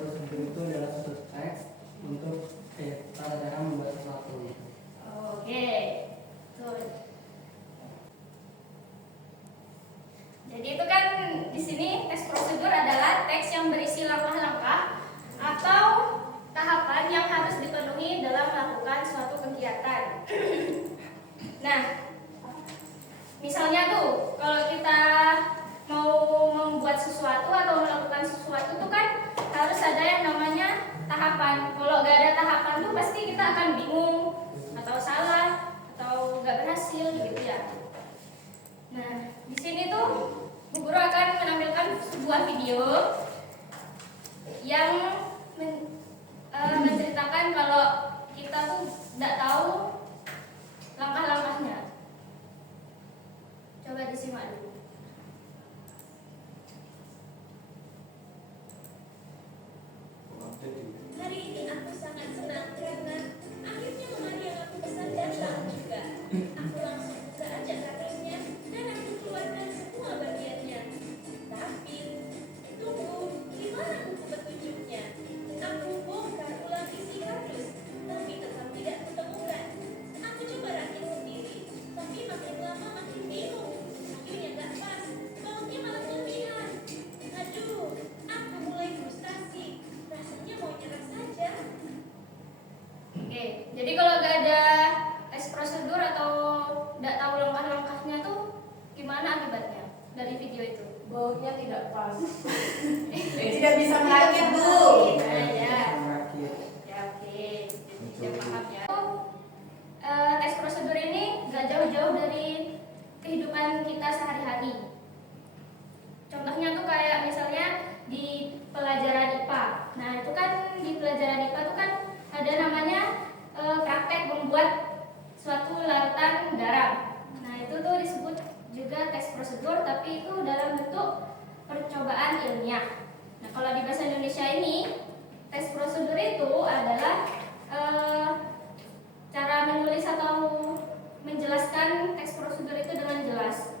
prosedur itu adalah suatu teks untuk tata cara membuat sesuatu. Oke, betul. Jadi itu kan di sini teks prosedur adalah teks yang berisi langkah-langkah atau tahapan yang harus dipenuhi dalam melakukan suatu kegiatan. Nah, misalnya tuh kalau kita mau membuat sesuatu atau melakukan sesuatu tuh kan harus ada yang namanya tahapan. Kalau nggak ada tahapan tuh pasti kita akan bingung atau salah atau nggak berhasil gitu ya. Nah, di sini tuh Bu Guru akan menampilkan sebuah video yang menceritakan kalau kita tuh tidak tahu langkah-langkahnya. Coba disimak dulu. Hari ini aku sangat senang karena akhirnya lemari yang aku pesan datang juga. Aku langsung buka aja karetnya dan aku keluarkan semua bagiannya. Tapi tunggu, gimana buku petunjuknya? Aku bongkar ulang isi kardus, tapi tetap tidak kutemukan. Aku coba rakit sendiri, tapi makin lama makin bingung. Kayunya nggak pas, bautnya malah kelebihan. Aduh, aku mulai frustasi. Rasanya mau nyerah saja. Oke, jadi kalau nggak ada tes prosedur atau nggak tahu langkah-langkahnya tuh gimana akibatnya dari video itu? Bautnya tidak pas. Tidak bisa merakit, Bu. Nah, ya. Merakit. Ya, oke. Ya, paham ya. Tes prosedur ini nggak jauh-jauh dari kehidupan kita sehari-hari. Contohnya tuh kayak misalnya di pelajaran IPA. Nah, itu kan di pelajaran IPA tuh kan ada namanya praktek membuat suatu larutan garam. Nah, itu tuh disebut juga tes prosedur, tapi itu dalam bentuk percobaan ilmiah. Nah, kalau di bahasa Indonesia ini, tes prosedur itu adalah cara menulis atau menjelaskan teks prosedur itu dengan jelas.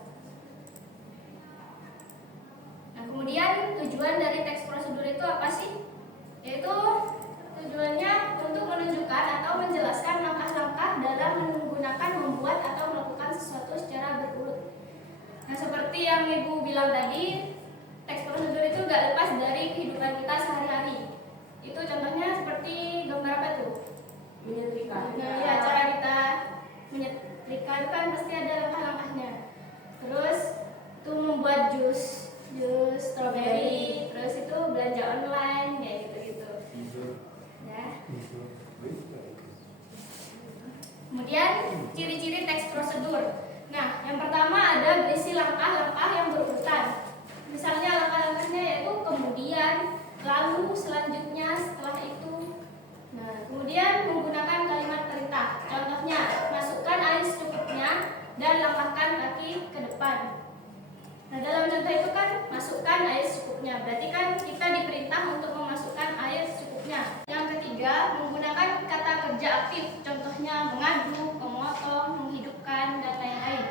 Nah, kemudian tujuan dari teks prosedur itu apa sih? Yaitu tujuannya untuk menunjukkan atau menjelaskan langkah-langkah dalam menggunakan, membuat atau melakukan sesuatu secara berurut. Nah, seperti yang Ibu bilang tadi, teks prosedur itu gak lepas dari kehidupan kita sehari-hari. Itu contohnya seperti gambar apa tuh? Menyetrika. Nah, ya, cara kita menyetrika itu kan pasti ada langkah-langkahnya. Terus itu membuat jus strawberry, terus itu belanja online kayak gitu-gitu. Ya. Kemudian ciri-ciri teks prosedur. Nah, yang pertama ada berisi langkah-langkah yang berurutan. Misalnya langkah-langkahnya yaitu kemudian, lalu, selanjutnya, setelah itu. Nah, kemudian menggunakan kalimat perintah. Contohnya, masukkan air secukupnya dan langkahkan kaki ke depan. Nah, dalam contoh itu kan masukkan air secukupnya. Berarti kan kita diperintah untuk memasukkan air secukupnya. Yang ketiga, menggunakan kata kerja aktif. Contohnya mengadu, memotong, menghidupkan, dan lain-lain.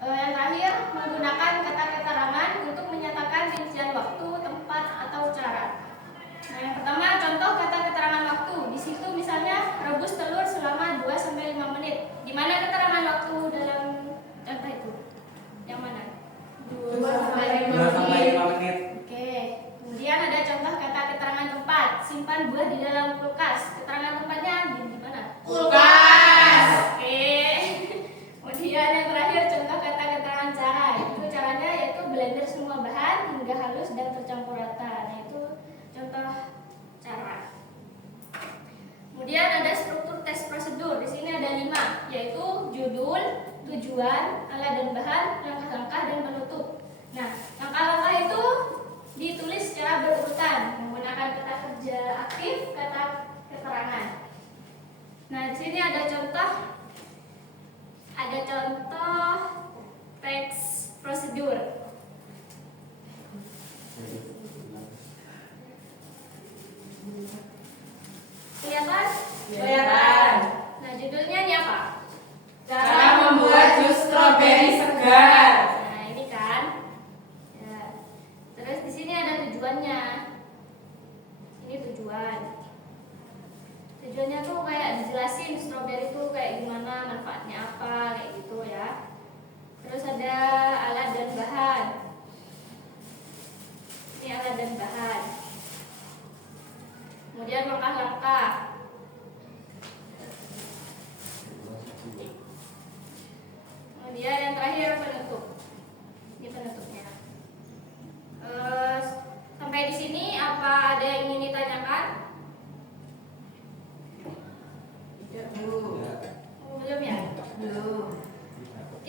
Yang terakhir, menggunakan kata keterangan untuk menyatakan rincian waktu, tempat, atau cara. Nah, yang pertama contoh kata keterangan waktu. Di situ misalnya rebus telur selama 2-5 menit. Di mana keterangan waktu dalam contoh itu? Yang mana? 2-5 menit. Oke. Kemudian ada contoh kata keterangan tempat. Simpan buah di dalam kulkas. Keterangan tempatnya di mana? Kulkas. Oke. Kemudian yang terakhir contoh kata keterangan cara. Itu caranya yaitu blender semua bahan hingga halus dan tercampur rata. Nah, itu contoh cara. Kemudian ada struktur tes prosedur. Di sini ada 5, yaitu judul, tujuan, alat dan bahan, langkah-langkah, dan penutup. Nah, langkah-langkah itu ditulis secara berurutan menggunakan kata kerja aktif, kata keterangan. Nah, di sini ada contoh teks prosedur. Kelihatan? Kelihatan. Nah, judulnya ini apa? Cara membuat jus stroberi segar. Nah, ini kan. Ya. Terus di sini ada tujuannya. Ini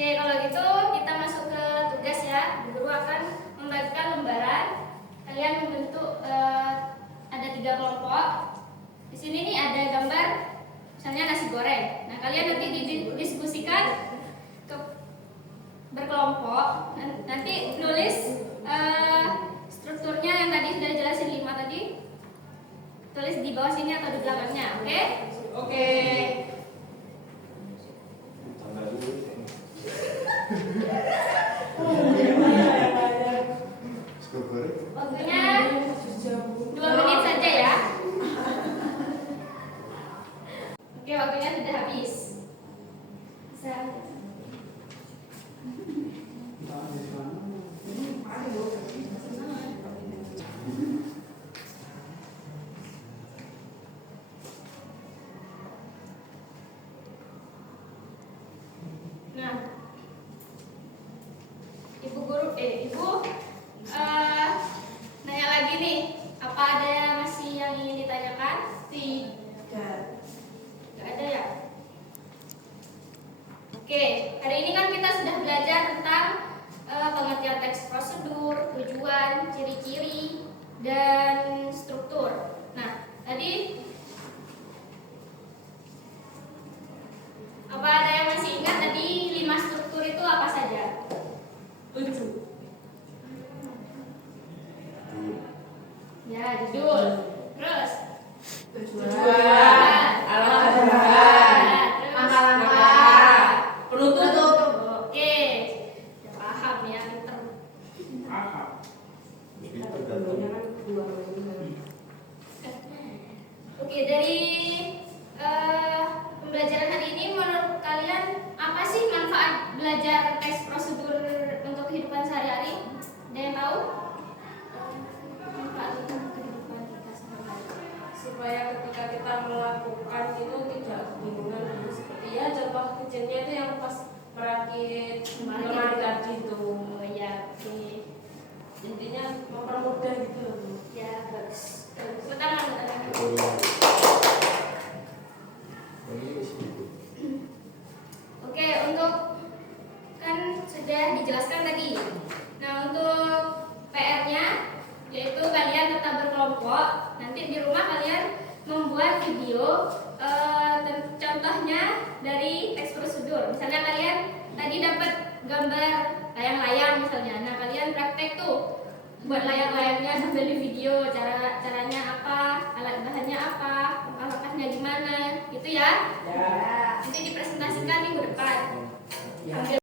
Oke, kalau gitu kita masuk ke tugas ya. Guru akan membagikan lembaran. Kalian membentuk ada 3 kelompok. Di sini nih ada gambar, misalnya nasi goreng. Nah, kalian nanti didiskusikan berkelompok. Nanti nulis strukturnya yang tadi sudah jelasin 5 tadi. Tulis di bawah sini atau di belakangnya, oke? Oke. Waktunya 2 menit saja ya. Oke, waktunya sudah habis. Bisa. Nah, Ibu nanya lagi nih, apa ada yang masih yang ingin ditanyakan? Tidak. Nggak ada ya? Oke, hari ini kan kita sudah belajar tentang pengertian teks prosedur, tujuan, ciri-ciri, dan struktur. Nah, tadi apa ada yang masih ingat tadi 5 struktur itu apa saja? 7. Ya, judul. Terus Tujuan, alamat tujuan, angka-angka, penutup. Oke, udah paham ya, pinter. Oke, dari pembelajaran hari ini menurut kalian apa sih manfaat belajar teks prosedur untuk kehidupan sehari-hari? Ada yang tahu? Manfaat untuk kehidupan kita sehari-hari. Supaya ketika kita melakukan itu tidak kebingungan dulu, seperti ya contoh kecilnya itu yang pas merakit lemari tadi itu. Oh ya, oke. Intinya mempermudah gitu loh. Ya, bagus. Tepuk tangan, tepuk tangan. Oke, untuk kan sudah dijelaskan tadi. Nah, untuk PR-nya yaitu kalian tetap berkelompok. Nanti di rumah kalian membuat video contohnya dari teks prosedur. Misalnya kalian tadi dapat gambar layang-layang misalnya. Nah, kalian praktek tuh buat layang-layangnya sambil di video, caranya apa, alat bahannya apa, langkah-langkahnya gimana, gitu ya. Ya. Nanti dipresentasikan minggu depan. Ya. Ambil